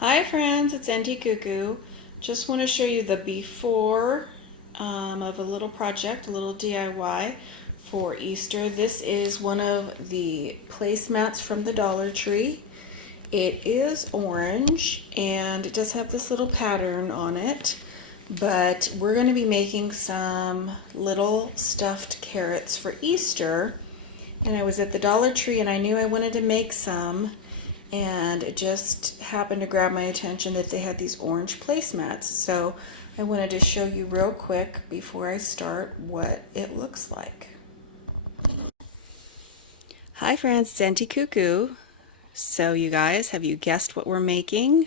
Hi friends, it's Auntie Cuckoo. Just want to show you the before of a little project, a little DIY for Easter. This is one of the placemats from the Dollar Tree. It is orange and it does have this little pattern on it, but we're going to be making some little stuffed carrots for Easter. And I was at the Dollar Tree and I knew I wanted to make some, and it just happened to grab my attention that they had these orange placemats. So I wanted to show you real quick before I start what it looks like. Hi friends, it's Auntie Cuckoo. So you guys, have you guessed what we're making?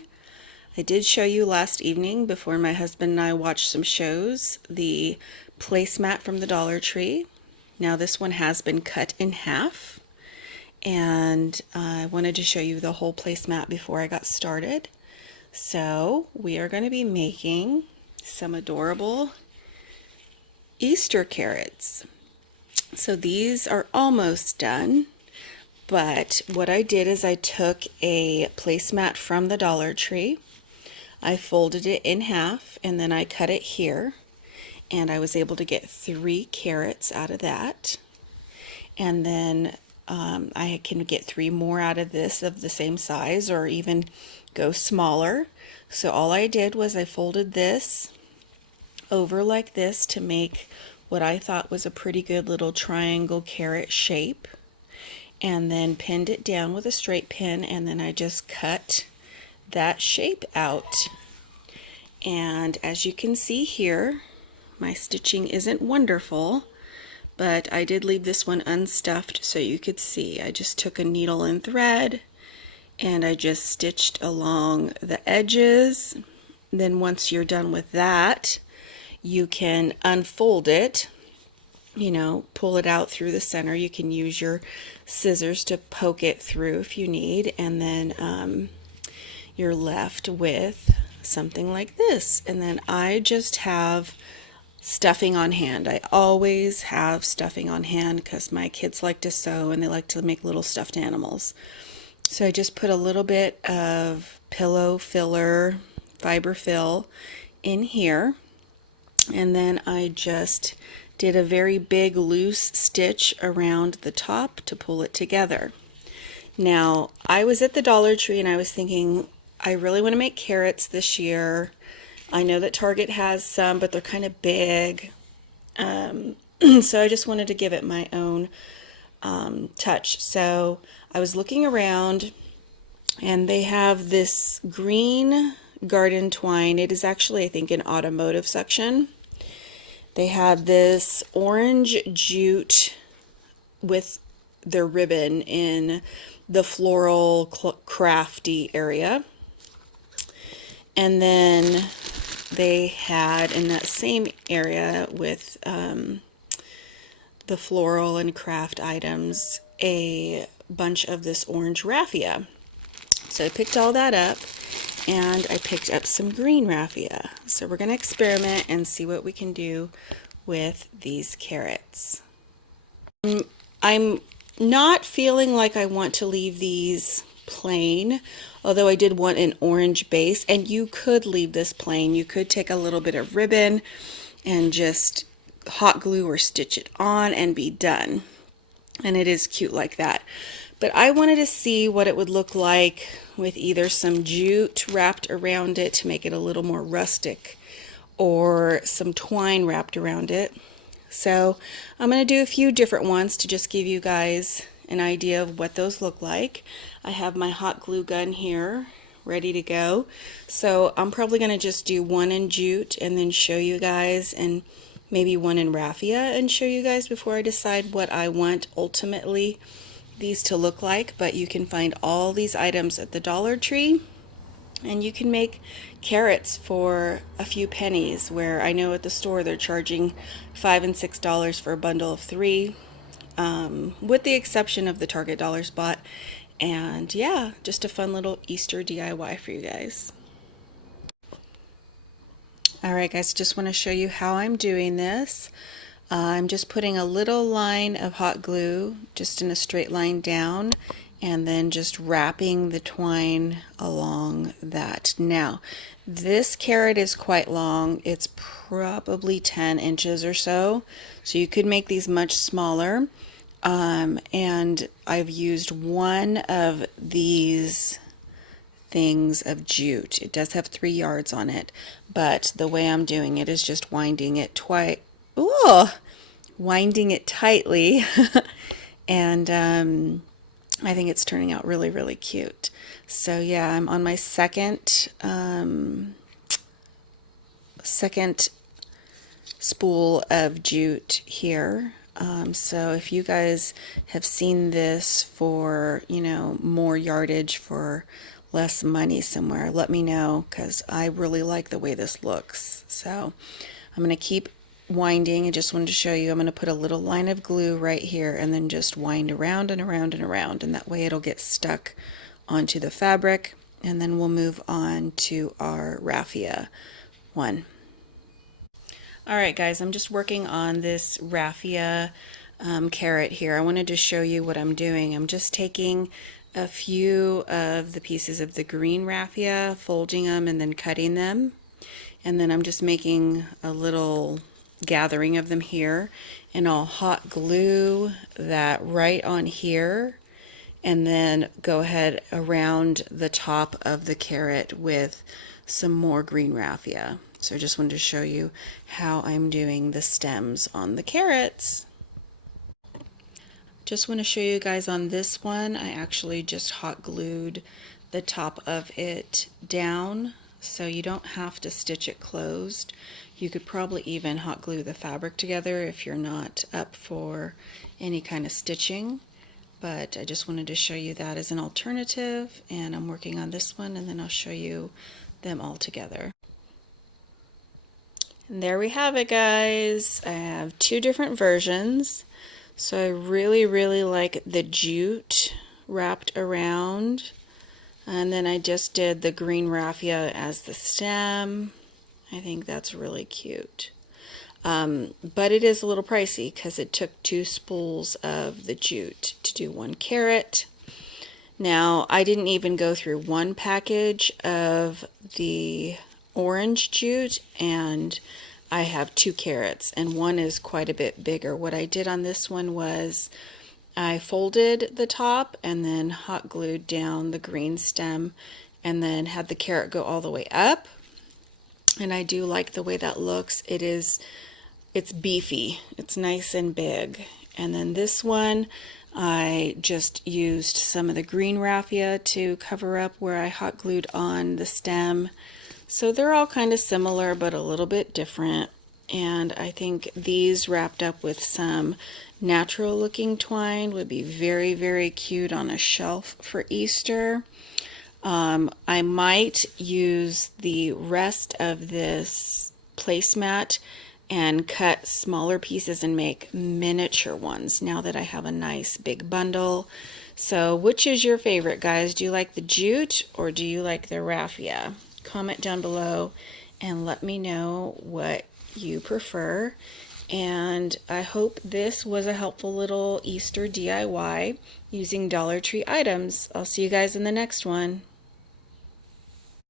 I did show you last evening before my husband and I watched some shows, the placemat from the Dollar Tree. Now this one has been cut in half, and I wanted to show you the whole placemat before I got started. So we are going to be making some adorable Easter carrots. So these are almost done, but what I did is I took a placemat from the Dollar Tree, I folded it in half, and then I cut it here, and I was able to get 3 carrots out of that. And then I can get 3 more out of this of the same size, or even go smaller. So all I did was I folded this over like this to make what I thought was a pretty good little triangle carrot shape, and then pinned it down with a straight pin, and then I just cut that shape out. And as you can see here, my stitching isn't wonderful, but I did leave this one unstuffed so you could see. I just took a needle and thread and I just stitched along the edges. Then once you're done with that, you can unfold it, pull it out through the center. You can use your scissors to poke it through if you need, and then you're left with something like this. And then I just have stuffing on hand. I always have stuffing on hand because my kids like to sew and they like to make little stuffed animals. So I just put a little bit of pillow filler, fiber fill in here, and then I just did a very big loose stitch around the top to pull it together. Now I was at the Dollar Tree and I was thinking, I really want to make carrots this year. I know that Target has some, but they're kind of big. So I just wanted to give it my own touch. So I was looking around and they have this green garden twine. It is actually, I think, an automotive section. They have this orange jute with their ribbon in the floral crafty area. And then they had in that same area with the floral and craft items a bunch of this orange raffia. So I picked all that up, and I picked up some green raffia. So we're going to experiment and see what we can do with these carrots. I'm not feeling like I want to leave these plain, although I did want an orange base, and you could leave this plain. You could take a little bit of ribbon and just hot glue or stitch it on and be done, and it is cute like that. But I wanted to see what it would look like with either some jute wrapped around it to make it a little more rustic, or some twine wrapped around it. So I'm going to do a few different ones to just give you guys an idea of what those look like. I have my hot glue gun here ready to go, so I'm probably going to just do one in jute and then show you guys, and maybe one in raffia and show you guys before I decide what I want ultimately these to look like. But you can find all these items at the Dollar Tree, and you can make carrots for a few pennies, where I know at the store they're charging $5 and $6 for a bundle of 3. With the exception of the Target Dollar Spot. And yeah, just a fun little Easter DIY for you guys. Alright guys, just want to show you how I'm doing this. I'm just putting a little line of hot glue just in a straight line down, and then just wrapping the twine along that. Now, this carrot is quite long. It's probably 10 inches or so, so you could make these much smaller. And I've used one of these things of jute. It does have 3 yards on it, but the way I'm doing it is just winding it winding it tightly, and I think it's turning out really, really cute. So yeah, I'm on my second spool of jute here. So if you guys have seen this for, more yardage for less money somewhere, let me know, because I really like the way this looks. So I'm going to keep winding. I just wanted to show you, I'm going to put a little line of glue right here and then just wind around and around and around, and that way it'll get stuck onto the fabric, and then we'll move on to our raffia one. Alright guys, I'm just working on this raffia carrot here. I wanted to show you what I'm doing. I'm just taking a few of the pieces of the green raffia, folding them and then cutting them, and then I'm just making a little gathering of them here, and I'll hot glue that right on here and then go ahead around the top of the carrot with some more green raffia. So I just wanted to show you how I'm doing the stems on the carrots. Just want to show you guys on this one, I actually just hot glued the top of it down, so you don't have to stitch it closed. You could probably even hot glue the fabric together if you're not up for any kind of stitching, but I just wanted to show you that as an alternative, and I'm working on this one, and then I'll show you them all together. And there we have it, guys. I have 2 different versions. So I really, really like the jute wrapped around. And then I just did the green raffia as the stem. I think that's really cute. But it is a little pricey because it took 2 spools of the jute to do 1 carrot. Now, I didn't even go through 1 package of the orange jute, and I have 2 carrots, and one is quite a bit bigger. What I did on this one was I folded the top and then hot glued down the green stem and then had the carrot go all the way up, and I do like the way that looks. It's beefy, it's nice and big. And then this one I just used some of the green raffia to cover up where I hot glued on the stem. So they're all kind of similar but a little bit different, and I think these wrapped up with some natural looking twine would be very, very cute on a shelf for Easter. I might use the rest of this placemat and cut smaller pieces and make miniature ones now that I have a nice big bundle. So which is your favorite, guys? Do you like the jute or do you like the raffia? Comment down below and let me know what you prefer. And I hope this was a helpful little Easter DIY using Dollar Tree items. I'll see you guys in the next one.